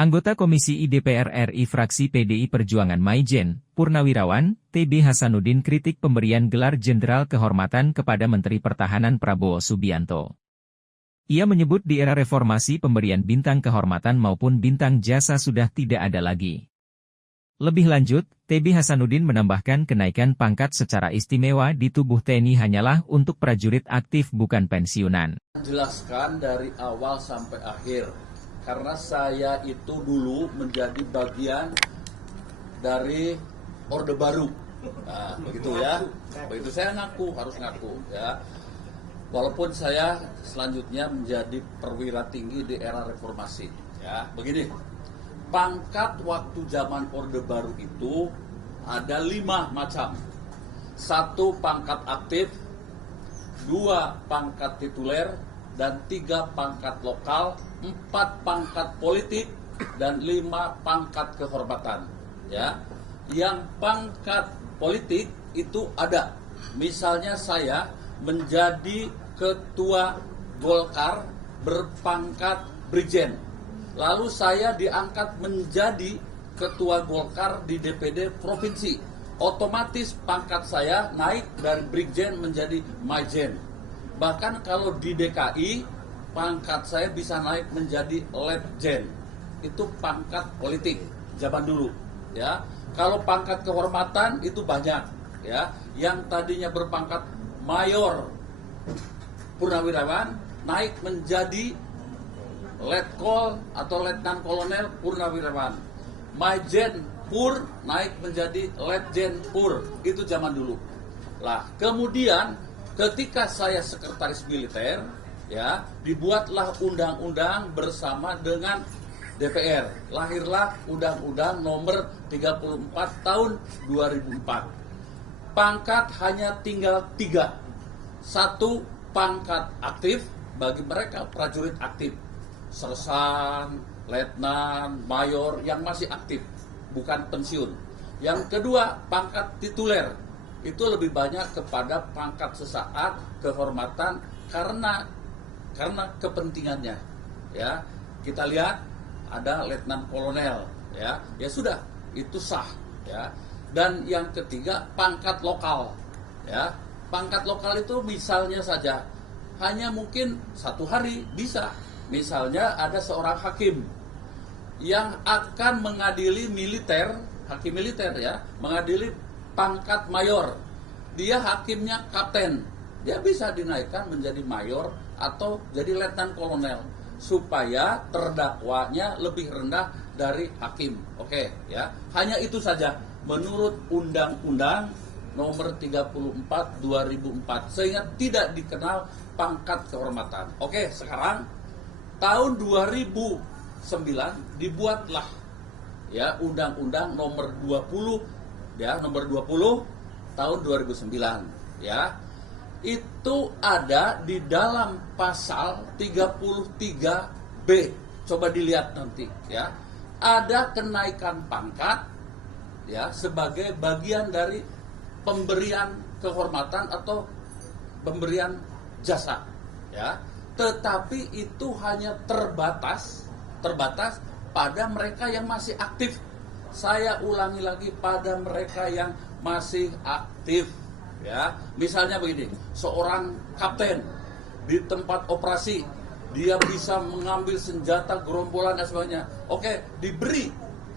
Anggota Komisi I DPR RI fraksi PDI Perjuangan Maijen, Purnawirawan, TB Hasanuddin kritik pemberian gelar Jenderal Kehormatan kepada Menteri Pertahanan Prabowo Subianto. Ia menyebut di era reformasi pemberian bintang kehormatan maupun bintang jasa sudah tidak ada lagi. Lebih lanjut, TB Hasanuddin menambahkan kenaikan pangkat secara istimewa di tubuh TNI hanyalah untuk prajurit aktif bukan pensiunan. Jelaskan dari awal sampai akhir. Karena saya itu dulu menjadi bagian dari Orde Baru. Nah, begitu ya. Begitu saya harus ngaku ya. Walaupun saya selanjutnya menjadi perwira tinggi di era reformasi. Ya, begini. Pangkat waktu zaman Orde Baru itu ada 5 macam. 1 pangkat aktif, 2 pangkat tituler, dan 3 pangkat lokal, 4 pangkat politik, dan 5 pangkat kehormatan. Ya, yang pangkat politik itu ada. Misalnya saya menjadi ketua Golkar berpangkat Brigjen. Lalu saya diangkat menjadi ketua Golkar di DPD provinsi. Otomatis pangkat saya naik dari Brigjen menjadi Maijen. Bahkan kalau di DKI, pangkat saya bisa naik menjadi Letjen. Itu pangkat politik zaman dulu, ya. Kalau pangkat kehormatan itu banyak, ya. Yang tadinya berpangkat mayor Purnawirawan naik menjadi Letkol atau Letnan Kolonel Purnawirawan. Maijen Pur naik menjadi Letjen Pur. Itu zaman dulu. Lah, kemudian ketika saya sekretaris militer, ya, dibuatlah undang-undang bersama dengan DPR. Lahirlah Undang-Undang Nomor 34 Tahun 2004. Pangkat hanya tinggal 3. 1 pangkat aktif bagi mereka prajurit aktif, sersan, letnan, mayor yang masih aktif, bukan pensiun. Yang kedua pangkat tituler. Itu lebih banyak kepada pangkat sesaat, kehormatan karena kepentingannya. Ya, kita lihat ada letnan kolonel, ya sudah, itu sah, ya. Dan yang ketiga pangkat lokal, ya. Pangkat lokal itu misalnya saja hanya mungkin 1 hari bisa. Misalnya ada seorang hakim yang akan mengadili militer, hakim militer ya, mengadili pangkat mayor. Dia hakimnya kapten, dia bisa dinaikkan menjadi mayor atau jadi letnan kolonel supaya terdakwanya lebih rendah dari hakim. Oke, ya. Hanya itu saja menurut Undang-Undang Nomor 34 2004, sehingga tidak dikenal pangkat kehormatan. Oke, sekarang tahun 2009 dibuatlah ya Undang-Undang Nomor 20 ya, Nomor 20 tahun 2009, ya. Itu ada di dalam pasal 33B. Coba dilihat nanti, ya. Ada kenaikan pangkat ya sebagai bagian dari pemberian kehormatan atau pemberian jasa, ya. Tetapi itu hanya terbatas pada mereka yang masih aktif. Saya ulangi lagi, pada mereka yang masih aktif, ya. Misalnya begini, seorang kapten di tempat operasi, dia bisa mengambil senjata gerombolan dan sebagainya. Oke, diberi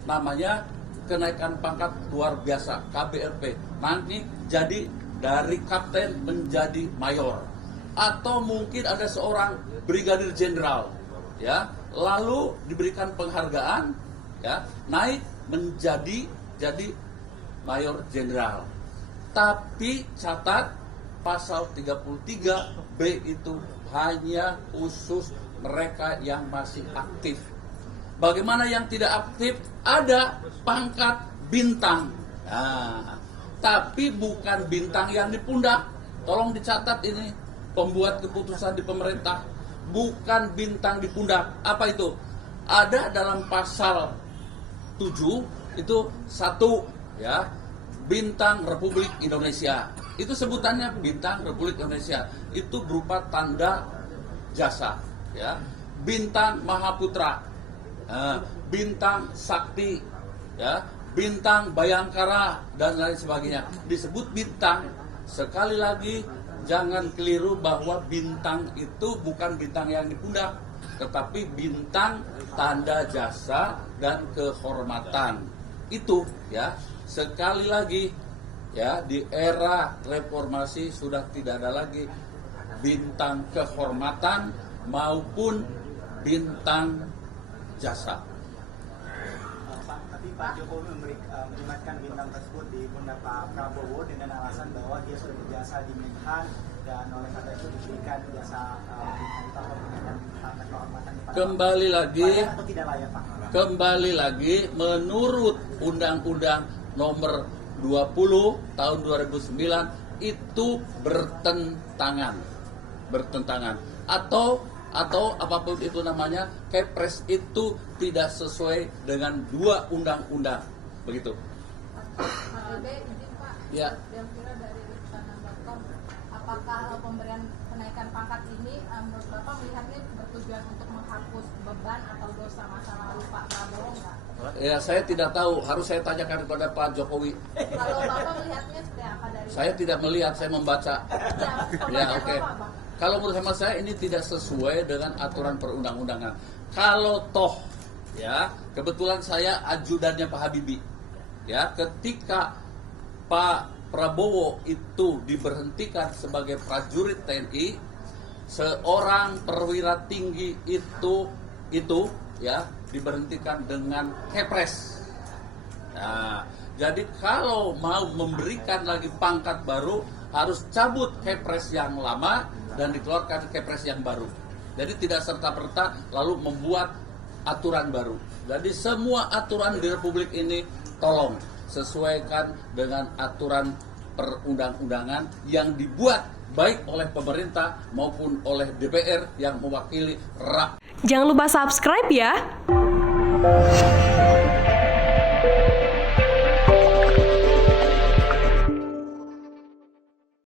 namanya kenaikan pangkat luar biasa, KBLP. Nanti jadi dari kapten menjadi mayor. Atau mungkin ada seorang brigadir jenderal, ya, lalu diberikan penghargaan, ya, naik menjadi mayor jenderal. Tapi catat pasal 33B itu hanya khusus mereka yang masih aktif. Bagaimana yang tidak aktif? Ada pangkat bintang. Nah, tapi bukan bintang yang di pundak. Tolong dicatat ini, pembuat keputusan di pemerintah. Bukan bintang di pundak. Apa itu? Ada dalam pasal 7, itu 1, ya, bintang Republik Indonesia. Itu sebutannya bintang Republik Indonesia. Itu berupa tanda jasa, ya. Bintang Mahaputra, bintang sakti, ya, bintang bayangkara dan lain sebagainya. Disebut bintang. Sekali lagi jangan keliru bahwa bintang itu bukan bintang yang di pundak, tetapi bintang tanda jasa dan kehormatan. Itu ya, sekali lagi ya, di era reformasi sudah tidak ada lagi bintang kehormatan maupun bintang jasa. Tapi Pak Jokowi menyematkan bintang tersebut di pundak Pak Prabowo dengan alasan bahwa dia sudah berjasa di Menhan dan oleh karena itu diberikan jasa Kembali lagi, layak atau tidak layak, Pak? Kembali lagi menurut Undang-Undang Nomor 20 Tahun 2009 itu bertentangan atau apapun itu namanya, Kepres itu tidak sesuai dengan dua undang-undang, begitu. Ya. Dari Sana.com, apakah pemberian kenaikan pangkat ini menurut Bapak melihatnya bertujuan untuk menghapus beban atau dosa masa lalu Pak Prabowo enggak? Ya, saya tidak tahu, harus saya tanyakan kepada Pak Jokowi. Kalau Bapak melihatnya seperti apa dari Saya tidak melihat, saya membaca. Ya, oke. Kalau menurut hemat saya ini tidak sesuai dengan aturan perundang-undangan. Kalau toh, ya, kebetulan saya ajudannya Pak Habibie. Ya, ketika Pak Prabowo itu diberhentikan sebagai prajurit TNI, seorang perwira tinggi itu ya diberhentikan dengan Kepres. Nah, jadi kalau mau memberikan lagi pangkat baru harus cabut Kepres yang lama dan dikeluarkan Kepres yang baru. Jadi tidak serta-merta lalu membuat aturan baru. Jadi semua aturan di Republik ini tolong sesuaikan dengan aturan perundang-undangan yang dibuat baik oleh pemerintah maupun oleh DPR yang mewakili rakyat. Jangan lupa subscribe ya.